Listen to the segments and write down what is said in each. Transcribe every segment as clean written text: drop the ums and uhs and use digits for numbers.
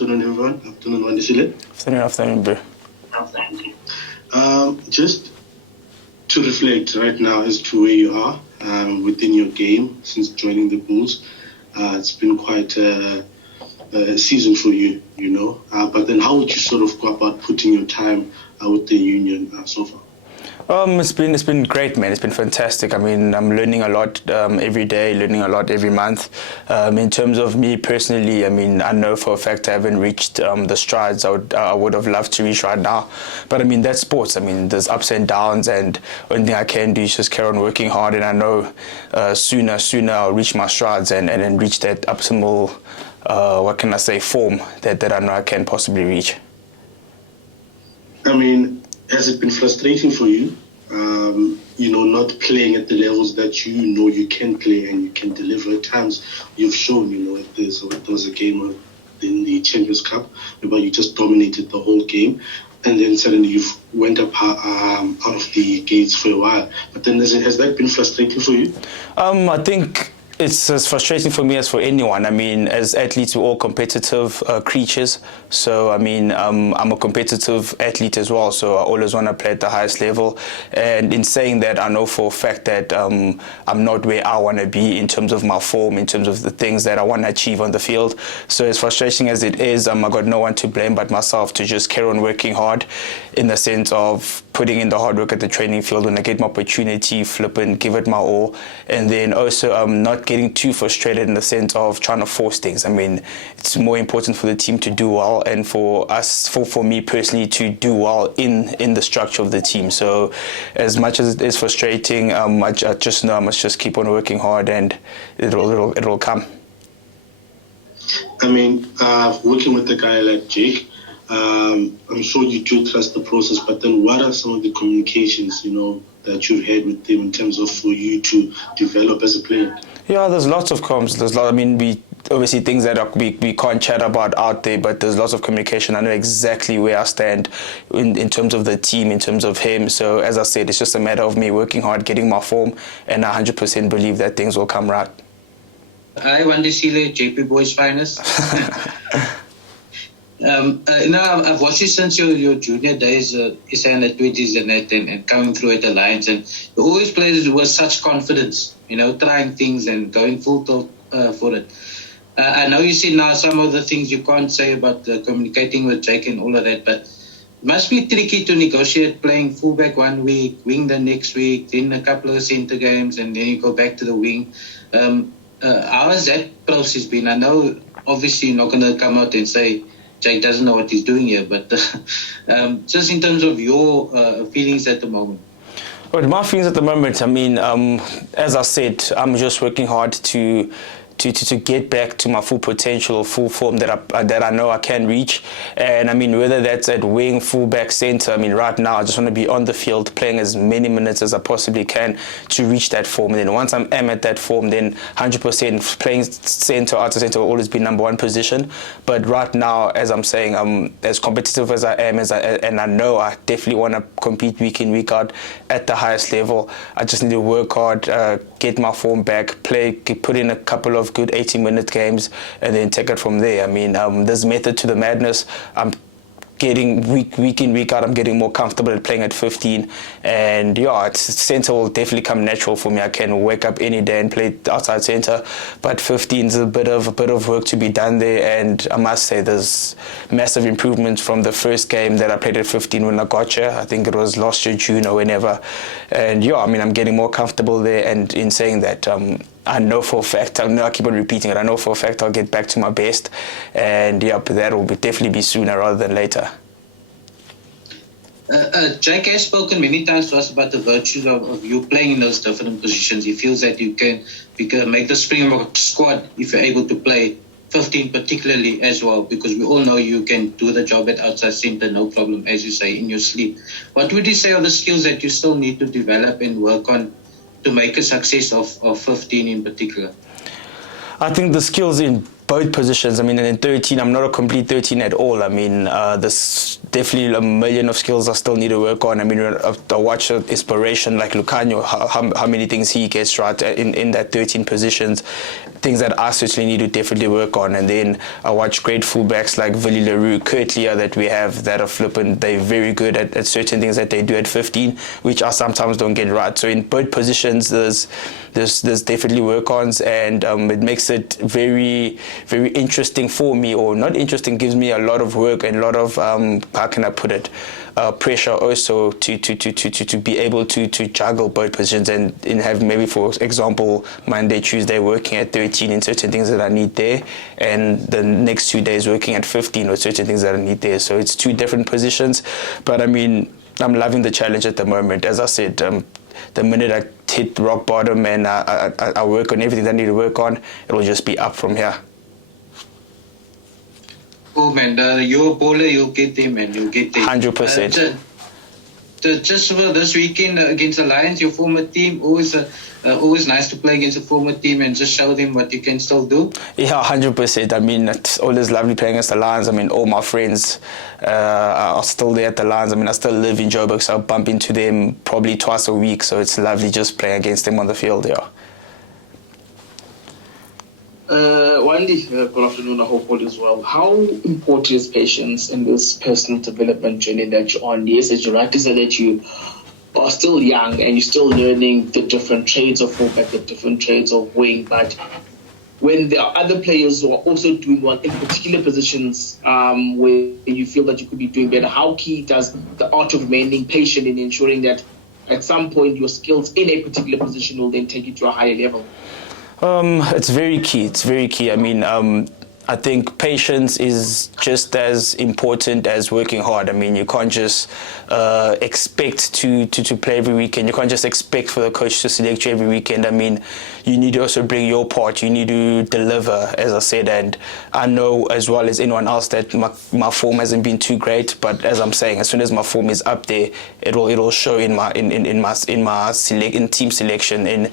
Afternoon, everyone. Afternoon, Wandisile. Afternoon, bro. Just to reflect right now as to where you are within your game since joining the Bulls. It's been quite a season for you, you know. But then how would you sort of go about putting your time with the union so far? It's been great, man. It's been fantastic. I mean, I'm learning a lot every day, learning a lot every month. In terms of me personally, I mean, I know for a fact I haven't reached the strides I would have loved to reach right now. But I mean, that's sports. I mean, there's ups and downs, and only thing I can do is just carry on working hard. And I know sooner I'll reach my strides and reach that optimal, form that I know I can possibly reach. I mean, has it been frustrating for you, not playing at the levels that you know you can play and you can deliver? At times, you've shown, if there was a game in the Champions Cup where you just dominated the whole game, and then suddenly you went up out of the gates for a while. But then has that been frustrating for you? I think it's as frustrating for me as for anyone. I mean, as athletes, we're all competitive creatures. So, I mean, I'm a competitive athlete as well. So I always want to play at the highest level. And in saying that, I know for a fact that I'm not where I want to be in terms of my form, in terms of the things that I want to achieve on the field. So as frustrating as it is, I got no one to blame but myself to just carry on working hard in the sense of putting in the hard work at the training field. When I get my opportunity, flip and give it my all. And then also not getting too frustrated in the sense of trying to force things. I mean, it's more important for the team to do well and for us, for me personally, to do well in the structure of the team. So as much as it is frustrating, I just know I must just keep on working hard and it'll come. I mean, working with a guy like Jake, I'm sure you do trust the process, but then what are some of the communications, that you've had with them in terms of for you to develop as a player? Yeah, there's lots of comms. I mean, we obviously things that we can't chat about out there, but there's lots of communication. I know exactly where I stand in terms of the team, in terms of him. So as I said, it's just a matter of me working hard, getting my form, and I 100% believe that things will come right. Hi, Wandisile, JP Boys finest. I've watched you since your junior days, in the 20s and that, and coming through at the Lions, and you always played with such confidence, trying things and going full tilt for it. I know you said now some of the things you can't say about communicating with Jake and all of that, but it must be tricky to negotiate playing fullback one week, wing the next week, then a couple of centre games, and then you go back to the wing. How has that process been? I know obviously you're not going to come out and say Jake doesn't know what he's doing here, but just in terms of your feelings at the moment. Well, my feelings at the moment, I mean, as I said, I'm just working hard to get back to my full potential, full form that I know I can reach. And I mean, whether that's at wing, fullback, centre, I mean, right now I just want to be on the field playing as many minutes as I possibly can to reach that form. And then once I'm at that form, then 100% playing centre, outside centre will always be number one position. But right now, as I'm saying, I'm as competitive as I am, and I know I definitely want to compete week in, week out at the highest level. I just need to work hard, get my form back, put in a couple of good 80-minute games, and then take it from there. I mean, there's method to the madness. I'm getting week in, week out, I'm getting more comfortable at playing at 15, and centre will definitely come natural for me. I can wake up any day and play outside centre, but 15 is a bit of work to be done there, and I must say there's massive improvements from the first game that I played at 15 when I got here. I think it was last year June or whenever, and I mean, I'm getting more comfortable there, and in saying that, I know for a fact, I keep on repeating it, I know for a fact I'll get back to my best, and but that will definitely be sooner rather than later. Jake has spoken many times to us about the virtues of you playing in those different positions. He feels that you can make the Springbok squad if you're able to play 15 particularly as well, because we all know you can do the job at outside centre, no problem, as you say, in your sleep. What would you say are the skills that you still need to develop and work on to make a success of 15 in particular? I think the skills in both positions. I mean, in 13, I'm not a complete 13 at all. I mean, definitely a million of skills I still need to work on. I mean, I watch inspiration like Lucanio, how many things he gets right in that 13 positions, things that I certainly need to definitely work on. And then I watch great fullbacks like Willie Leroux, Kurt Lear that we have that are flippant. They're very good at certain things that they do at 15, which I sometimes don't get right. So in both positions, there's definitely work-ons, and it makes it very, very interesting for me, or not interesting, gives me a lot of work and a lot of, how can I put it, pressure also to be able to juggle both positions and have maybe, for example, Monday, Tuesday working at 13 in certain things that I need there, and the next 2 days working at 15 with certain things that I need there. So it's two different positions, but I mean, I'm loving the challenge at the moment. As I said, the minute I hit rock bottom and I work on everything that I need to work on, it'll just be up from here. Oh man, you're a bowler, you'll get there, man. You'll get there. 100%. Just for this weekend against the Lions, your former team, always nice to play against a former team and just show them what you can still do. Yeah, 100%. I mean, it's always lovely playing against the Lions. I mean, all my friends are still there at the Lions. I mean, I still live in Joburg, so I bump into them probably twice a week. So it's lovely just playing against them on the field, yeah. Wandy, good afternoon. I hope all is well. How important is patience in this personal development journey that you're on? Yes, as you rightly said, that you are still young and you're still learning the different trades of fullback, the different trades of wing. But when there are other players who are also doing well in particular positions where you feel that you could be doing better, how key does the art of remaining patient in ensuring that at some point your skills in a particular position will then take you to a higher level? It's very key. It's very key. I mean, I think patience is just as important as working hard. I mean, you can't just expect to play every weekend. You can't just expect for the coach to select you every weekend. I mean, you need to also bring your part. You need to deliver, as I said. And I know as well as anyone else that my form hasn't been too great. But as I'm saying, as soon as my form is up there, it'll show in team selection, in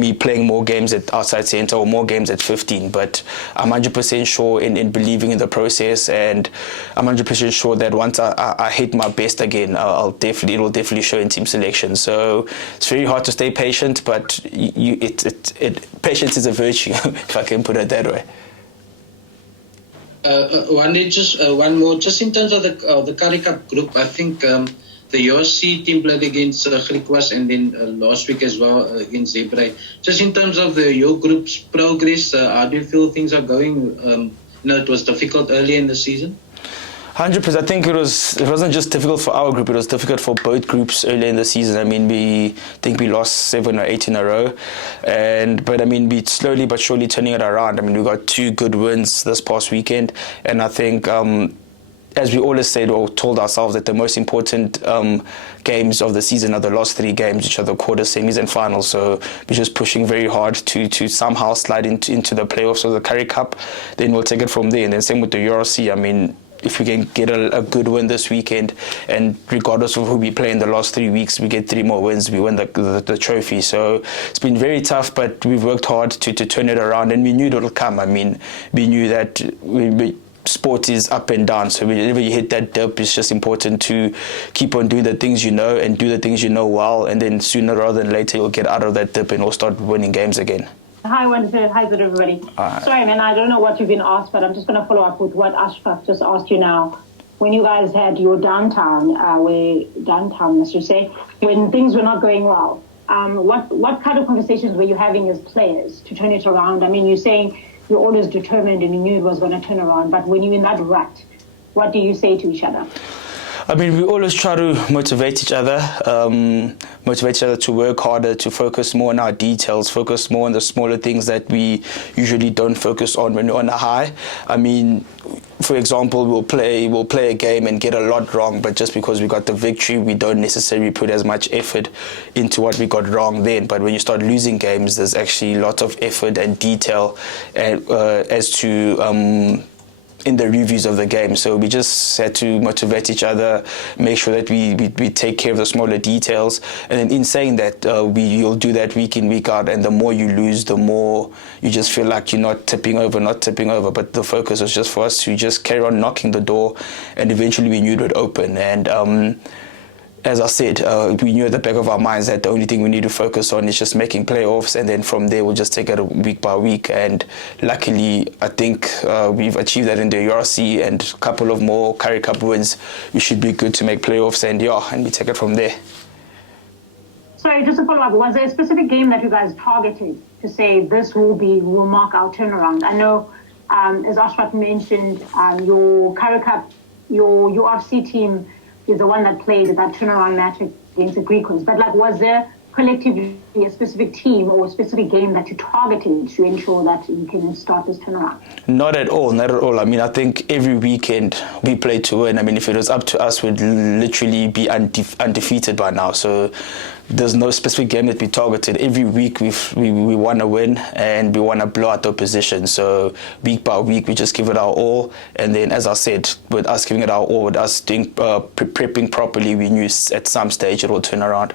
me playing more games at outside centre or more games at 15. But I'm 100% sure in believing in the process, and I'm 100% sure that once I hit my best again, it'll definitely show in team selection. So it's very hard to stay patient, but patience is a virtue, if I can put it that way. One more, just in terms of the Currie Cup group, I think the USC team played against Griquas and then last week as well against Zebre. Just in terms of your group's progress, how do you feel things are going? It was difficult early in the season. 100%. I think it wasn't just difficult for our group, it was difficult for both groups early in the season. I mean, we lost 7 or 8 in a row. But I mean, we slowly but surely turning it around. I mean, we got 2 good wins this past weekend. And I think, as we always said or told ourselves, that the most important games of the season are the last 3 games, which are the quarters, semis and finals. So we're just pushing very hard to somehow slide into the playoffs of the Currie Cup. Then we'll take it from there. And then same with the URC. I mean, if we can get a good win this weekend, and regardless of who we play in the last 3 weeks, we get 3 more wins, we win the trophy. So it's been very tough, but we've worked hard to turn it around, and we knew it would come. I mean, we knew that sport is up and down, so whenever you hit that dip, it's just important to keep on doing the things you know and do the things you know well, and then sooner rather than later you'll get out of that dip and we'll start winning games again. Hi, Wandisile. Hi, everybody. Sorry, man, I don't know what you've been asked, but I'm just going to follow up with what Ashraf just asked you now. When you guys had your downtown, as you say, when things were not going well, what kind of conversations were you having as players to turn it around? I mean, you're saying you're always determined and you knew it was going to turn around, but when you're in that rut, what do you say to each other? I mean, we always try to motivate each other to work harder, to focus more on our details, focus more on the smaller things that we usually don't focus on when we're on a high. I mean, for example, we'll play a game and get a lot wrong, but just because we got the victory, we don't necessarily put as much effort into what we got wrong then. But when you start losing games, there's actually a lot of effort and detail as to in the reviews of the game. So we just had to motivate each other, make sure that we take care of the smaller details. And then in saying that, you'll do that week in, week out, and the more you lose, the more you just feel like you're not tipping over. But the focus was just for us to just carry on knocking the door, and eventually we knew it would open. And as I said, we knew at the back of our minds that the only thing we need to focus on is just making playoffs, and then from there we'll just take it week by week. And luckily, I think we've achieved that in the URC, and a couple of more Currie Cup wins. We should be good to make playoffs, and we take it from there. Sorry, just to follow up, was there a specific game that you guys targeted to say this will mark our turnaround? I know, as Ashraf mentioned, your Currie Cup, your URC team is the one that played that turnaround match against the Greek ones. But was there collectively a specific team or a specific game that you targeted to ensure that you can start this turnaround? Not at all. I mean, I think every weekend we play to win. I mean, if it was up to us, we'd literally be undefeated by now. So there's no specific game that we targeted. Every week we want to win, and we want to blow out the opposition. So week by week we just give it our all. And then, as I said, with us giving it our all, with us doing prepping properly, we knew at some stage it will turn around.